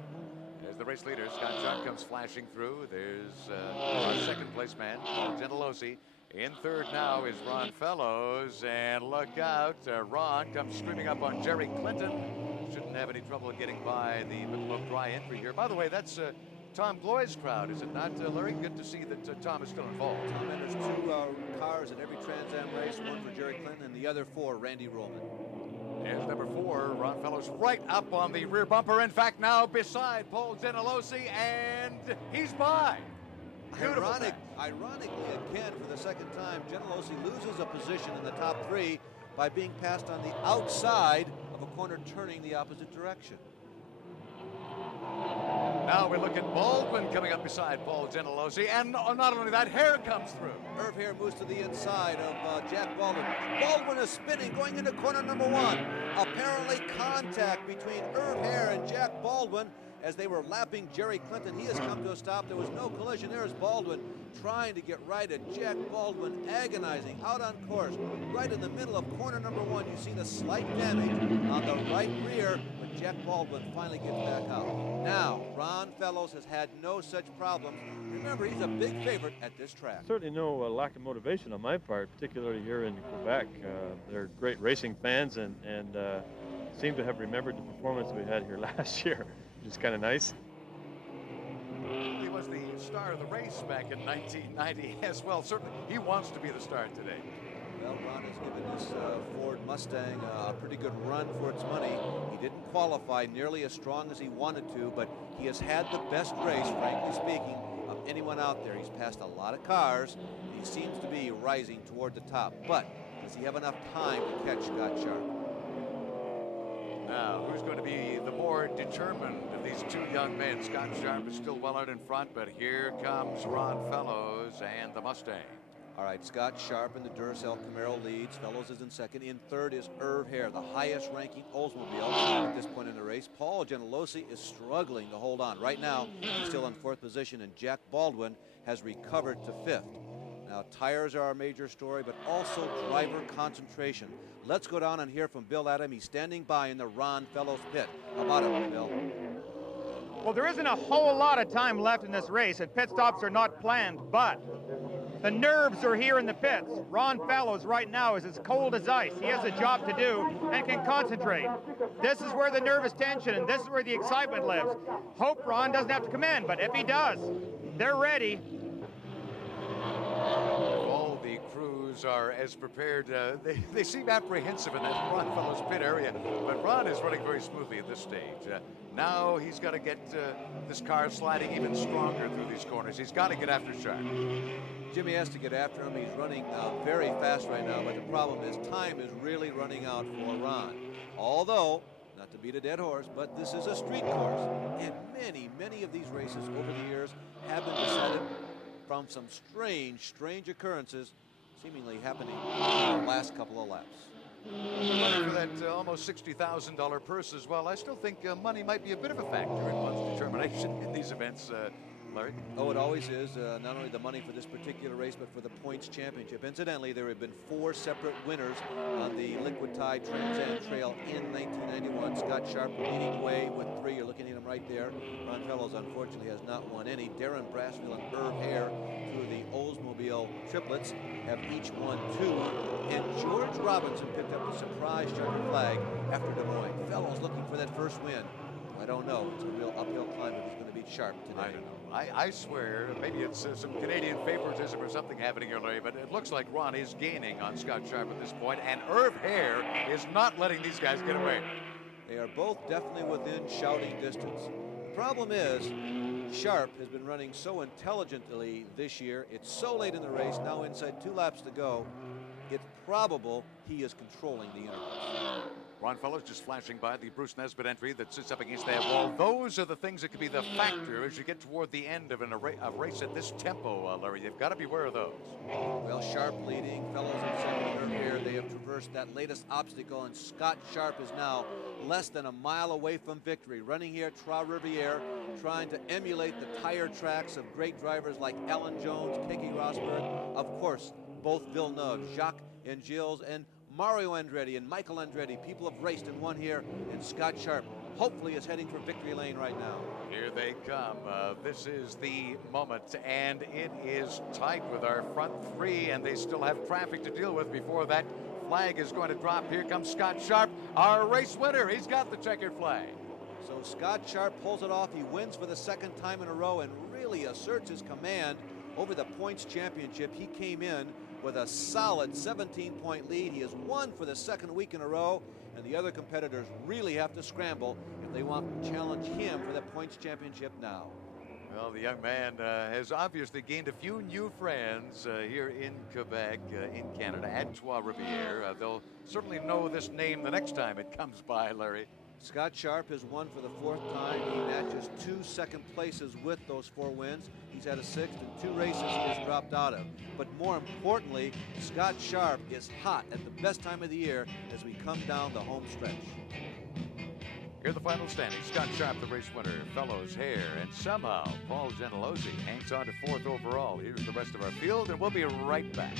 As the race leader, Scott Sharp, comes flashing through. There's our second place man, Paul Gentilossi. In third now is Ron Fellows, and look out, Ron comes screaming up on Jerry Clinton. Shouldn't have any trouble getting by the middle of dry entry here. By the way, that's Tom Gloy's crowd, is it not, Larry? Good to see that Tom is still involved. Tom enters two cars in every Trans Am race, one for Jerry Clinton and the other for Randy Roman. There's number 4, Ron Fellows, right up on the rear bumper. In fact, now beside Paul Gentilossi, and he's by. Ironically, again, for the second time, Gentilossi loses a position in the top 3 by being passed on the outside of a corner turning the opposite direction. Now we look at Baldwin coming up beside Paul Gentilossi, and not only that, Hare comes through. Irv Hare moves to the inside of Jack Baldwin. Baldwin is spinning, going into corner number 1. Apparently contact between Irv Hare and Jack Baldwin as they were lapping Jerry Clinton. He has come to a stop. There was no collision. There's Baldwin trying to get right at Jack Baldwin, agonizing, out on course. Right in the middle of corner number 1, you see the slight damage on the right rear, but Jack Baldwin finally gets back out. Now, Ron Fellows has had no such problems. Remember, he's a big favorite at this track. Certainly no lack of motivation on my part, particularly here in Quebec. They're great racing fans and seem to have remembered the performance we had here last year, which is kind of nice. He was the star of the race back in 1990 as well. Certainly, he wants to be the star today. Well, Ron has given this Ford Mustang a pretty good run for its money. He didn't qualify nearly as strong as he wanted to, but he has had the best race, frankly speaking, of anyone out there. He's passed a lot of cars, and he seems to be rising toward the top. But does he have enough time to catch Scott Sharp? Now, who's going to be the more determined of these two young men? Scott Sharp is still well out in front, but here comes Ron Fellows and the Mustang. All right, Scott Sharp in the Duracell Camaro leads. Fellows is in second. In third is Irv Hare, the highest-ranking Oldsmobile at this point in the race. Paul Gentilossi is struggling to hold on. Right now, he's still in fourth position, and Jack Baldwin has recovered to fifth. Now, tires are our major story, but also driver concentration. Let's go down and hear from Bill Adam. He's standing by in the Ron Fellows pit. How about it, Bill? Well, there isn't a whole lot of time left in this race, and pit stops are not planned, but the nerves are here in the pits. Ron Fellows right now is as cold as ice. He has a job to do and can concentrate. This is where the nervous tension and this is where the excitement lives. Hope Ron doesn't have to come in, but if he does, they're ready. All the crews are as prepared. They seem apprehensive in that Ron Fellows pit area, but Ron is running very smoothly at this stage. Now he's got to get this car sliding even stronger through these corners. He's got to get after Sharp. Jimmy has to get after him. He's running very fast right now, but the problem is time is really running out for Ron. Although, not to beat a dead horse, but this is a street course, and many of these races over the years have been decided from some strange occurrences seemingly happening in the last couple of laps. Money for that almost $60,000 purse as well. I still think money might be a bit of a factor in one's determination in these events, Larry. Oh, it always is. Not only the money for this particular race, but for the points championship. Incidentally, there have been 4 separate winners on the Liquid Tide Trans Am Trail in 1991. Scott Sharp leading the way with 3. You're looking at him right there. Ron Fellows, unfortunately, has not won any. Darren Brassfield and Irv Hare, 2 of the Oldsmobile triplets, have each won 2. And George Robinson picked up a surprise checkered flag after Des Moines. Fellows looking for that first win. I don't know. It's a real uphill climb if he's going to beat Sharp today. I don't know. I swear, maybe it's some Canadian favoritism or something happening here, Larry, but it looks like Ron is gaining on Scott Sharp at this point, and Irv Hare is not letting these guys get away. They are both definitely within shouting distance. The problem is, Sharp has been running so intelligently this year. It's so late in the race, now inside 2 laps to go. It's probable he is controlling the intervals. Ron Fellows just flashing by the Bruce Nesbitt entry that sits up against that wall. Those are the things that could be the factor as you get toward the end of a race at this tempo, Larry. You've got to be aware of those. Well, Sharp leading, Fellows in second, Irv Hare. They have traversed that latest obstacle, and Scott Sharp is now less than a mile away from victory. Running here at Trois Rivieres, trying to emulate the tire tracks of great drivers like Alan Jones, Keke Rosberg, of course, both Villeneuve, Jacques and Gilles, and Mario Andretti and Michael Andretti. People have raced and won here, and Scott Sharp hopefully is heading for victory lane right now. Here they come. This is the moment, and it is tight with our front 3, and they still have traffic to deal with before that flag is going to drop. Here comes Scott Sharp, our race winner. He's got the checkered flag. So Scott Sharp pulls it off. He wins for the 2nd time in a row and really asserts his command over the points championship. He came in with a solid 17-point lead. He has won for the 2nd week in a row, and the other competitors really have to scramble if they want to challenge him for the points championship now. Well, the young man has obviously gained a few new friends here in Quebec, in Canada, at Trois Rivieres. They'll certainly know this name the next time it comes by, Larry. Scott Sharp has won for the 4th time. He matches 2 second places with those 4 wins. He's had a 6th and 2 races he has dropped out of. But more importantly, Scott Sharp is hot at the best time of the year as we come down the home stretch. Here are the final standings. Scott Sharp, the race winner, Fellows, Hare, and somehow Paul Gentilozzi hangs on to 4th overall. Here's the rest of our field, and we'll be right back.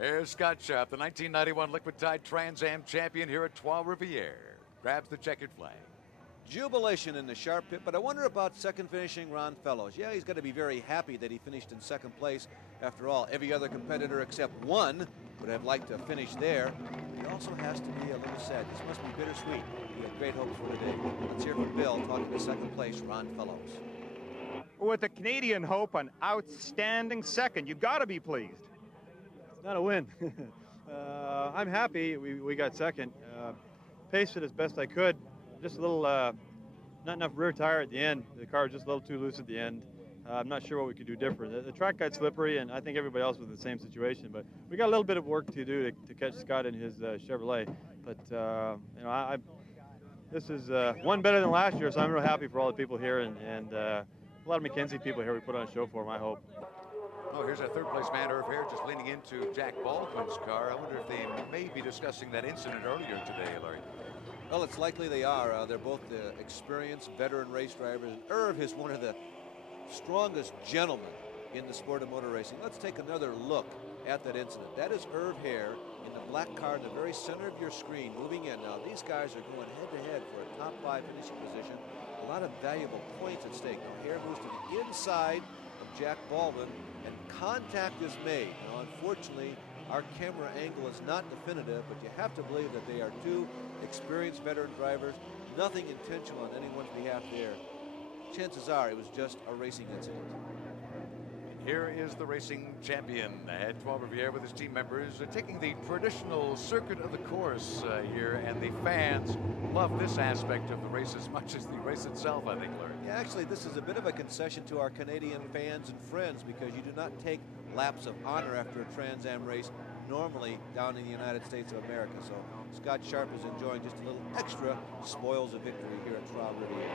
Here's Scott Sharp, the 1991 Liquid Tide Trans Am champion here at Trois Rivieres. Grabs the checkered flag. Jubilation in the Sharp pit, but I wonder about second finishing Ron Fellows. Yeah, he's got to be very happy that he finished in second place. After all, every other competitor except one would have liked to finish there. He also has to be a little sad. This must be bittersweet. He had great hopes for today. Let's hear from Bill talking to second place Ron Fellows. With the Canadian hope, an outstanding second. You've got to be pleased. It's not a win. I'm happy we got second. Paced it as best I could. Just a little, not enough rear tire at the end. The car was just a little too loose at the end. I'm not sure what we could do different. The track got slippery, and I think everybody else was in the same situation. But we got a little bit of work to do to catch Scott in his Chevrolet. But you know, this is one better than last year, so I'm real happy for all the people here and a lot of McKenzie people here. We put on a show for them, I hope. Oh, here's our third place man, Irv Hare, just leaning into Jack Baldwin's car. I wonder if they may be discussing that incident earlier today, Larry. Well, it's likely they are. They're both experienced veteran race drivers. And Irv is one of the strongest gentlemen in the sport of motor racing. Let's take another look at that incident. That is Irv Hare in the black car in the very center of your screen moving in. Now, these guys are going head-to-head for a top 5 finishing position. A lot of valuable points at stake. Now, Hare moves to the inside of Jack Baldwin, and contact is made. Now, unfortunately, our camera angle is not definitive, but you have to believe that they are two experienced veteran drivers. Nothing intentional on anyone's behalf there. Chances are it was just a racing incident. Here is the racing champion at Trois Rivieres with his team members taking the traditional circuit of the course here, and the fans love this aspect of the race as much as the race itself, I think, Larry. Yeah, actually, this is a bit of a concession to our Canadian fans and friends because you do not take laps of honor after a Trans Am race normally down in the United States of America. So Scott Sharp is enjoying just a little extra spoils of victory here at Trois Rivieres.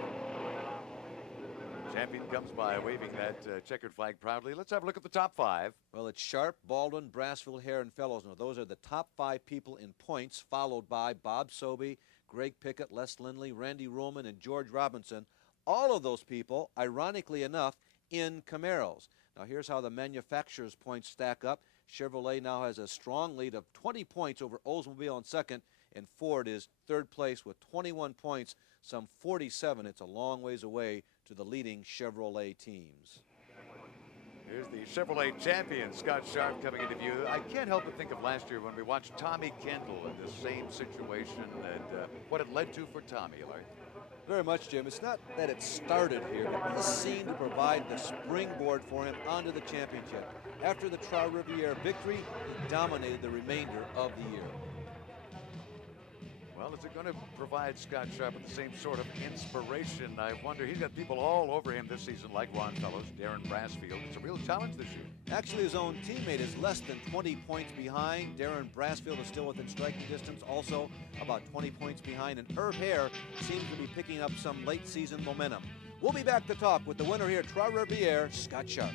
Champion comes by waving that checkered flag proudly. Let's have a look at the top 5. Well, it's Sharp, Baldwin, Brassfield, Hare, and Fellows. Now, those are the top 5 people in points, followed by Bob Sobey, Greg Pickett, Les Lindley, Randy Roman, and George Robinson. All of those people, ironically enough, in Camaros. Now, here's how the manufacturer's points stack up. Chevrolet now has a strong lead of 20 points over Oldsmobile in second, and Ford is third place with 21 points, some 47. It's a long ways away to the leading Chevrolet teams. Here's the Chevrolet champion, Scott Sharp, coming into view. I can't help but think of last year when we watched Tommy Kendall in the same situation and what it led to for Tommy, Larry. Very much, Jim. It's not that it started here, but this seemed to provide the springboard for him onto the championship. After the Trois Rivieres victory, he dominated the remainder of the year. Well, is it going to provide Scott Sharp with the same sort of inspiration? I wonder. He's got people all over him this season, like Ron Fellows, Darren Brassfield. It's a real challenge this year. Actually, his own teammate is less than 20 points behind. Darren Brassfield is still within striking distance, also about 20 points behind. And Irv Hare seems to be picking up some late season momentum. We'll be back to talk with the winner here at Trois Rivieres, Scott Sharp.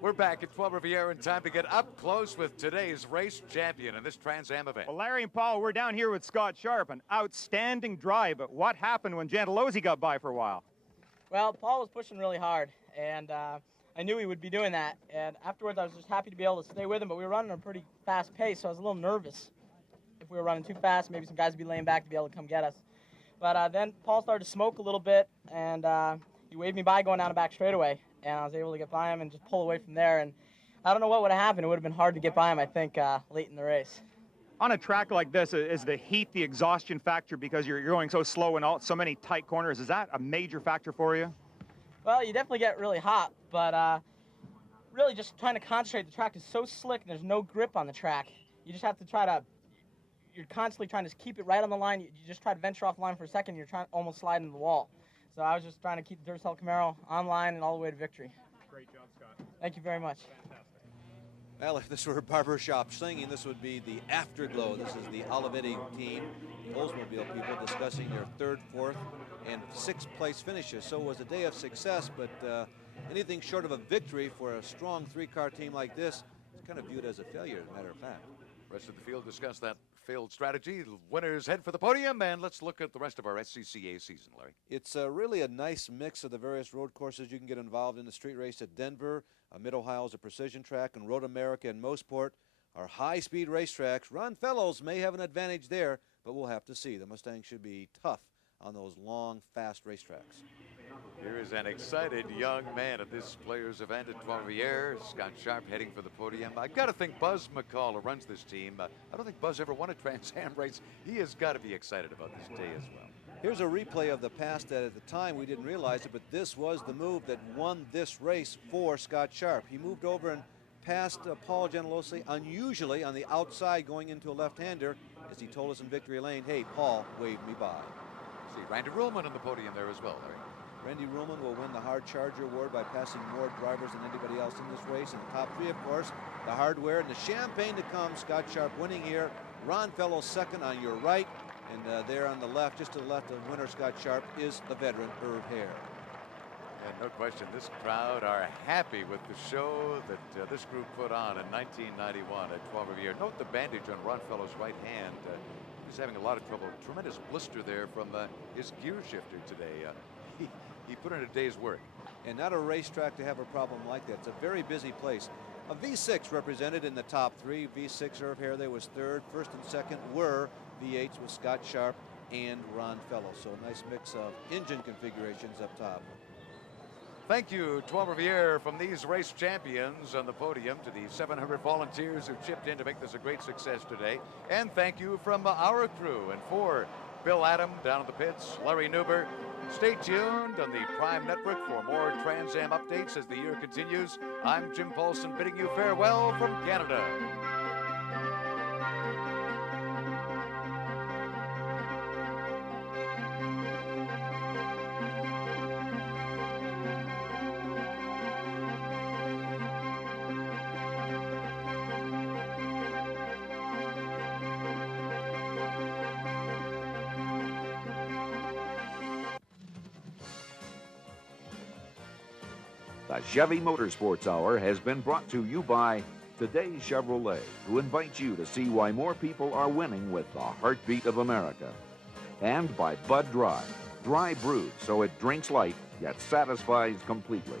We're back at Trois Rivieres in time to get up close with today's race champion in this Trans Am event. Well, Larry and Paul, we're down here with Scott Sharp, an outstanding drive. But what happened when Gentilozzi got by for a while? Well, Paul was pushing really hard, and I knew he would be doing that. And afterwards, I was just happy to be able to stay with him, but we were running at a pretty fast pace, so I was a little nervous. If we were running too fast, maybe some guys would be laying back to be able to come get us. But then Paul started to smoke a little bit, and he waved me by going down the back straightaway, and I was able to get by him and just pull away from there. And I don't know what would have happened. It would have been hard to get by him, I think, late in the race. On a track like this, is the heat the exhaustion factor because you're going so slow in so many tight corners? Is that a major factor for you? Well, you definitely get really hot, but really just trying to concentrate. The track is so slick, and there's no grip on the track. You just have to you're constantly trying to keep it right on the line. You just try to venture off the line for a second, you're trying to almost slide into the wall. So I was just trying to keep the Duracell Camaro on line and all the way to victory. Great job, Scott. Thank you very much. Fantastic. Well, if this were a barbershop singing, this would be the Afterglow. This is the Olivetti team, the Oldsmobile people, discussing their third, fourth, and sixth place finishes. So it was a day of success, but anything short of a victory for a strong three-car team like this is kind of viewed as a failure, as a matter of fact. Rest of the field discuss that failed strategy. Winners head for the podium, and let's look at the rest of our SCCA season, Larry. It's really a nice mix of the various road courses you can get involved in. The street race at Denver, Mid-Ohio is a precision track, and Road America and Mosport are high-speed racetracks. Ron Fellows may have an advantage there, but we'll have to see. The Mustangs should be tough on those long, fast racetracks. Here is an excited young man at this players event at Trois Rivieres. Scott Sharp heading for the podium. I've got to think Buzz McCall, who runs this team, I don't think Buzz ever won a Trans Am race. He has got to be excited about this day as well. Here's a replay of the past that at the time we didn't realize it, but this was the move that won this race for Scott Sharp. He moved over and passed Paul Gentilozzi unusually on the outside going into a left-hander as he told us in victory lane, hey, Paul waved me by. See Randy Ruhlman on the podium there as well, Larry. Randy Ruhlman will win the Hard Charger Award by passing more drivers than anybody else in this race. In the top three, of course, the hardware and the champagne to come. Scott Sharp winning here. Ron Fellows second on your right. And there on the left, just to the left of winner Scott Sharp, is the veteran Irv Hare. And no question, this crowd are happy with the show that this group put on in 1991 at Trois Rivieres. Note the bandage on Ron Fellows' right hand. He was having a lot of trouble. Tremendous blister there from his gear shifter today. He put in a day's work. And not a racetrack to have a problem like that. It's a very busy place. A V6 represented in the top three. V6 Irv Hare there was third. First and second were V8s with Scott Sharp and Ron Fellows. So a nice mix of engine configurations up top. Thank you, Trois Rivieres, from these race champions on the podium to the 700 volunteers who chipped in to make this a great success today. And thank you from our crew and for Bill Adam down at the pits, Larry Newber. Stay tuned on the Prime Network for more Trans Am updates as the year continues. I'm Jim Paulson bidding you farewell from Canada. The Chevy Motorsports Hour has been brought to you by Today's Chevrolet, who invites you to see why more people are winning with the heartbeat of America. And by Bud Dry, dry brewed so it drinks light yet satisfies completely.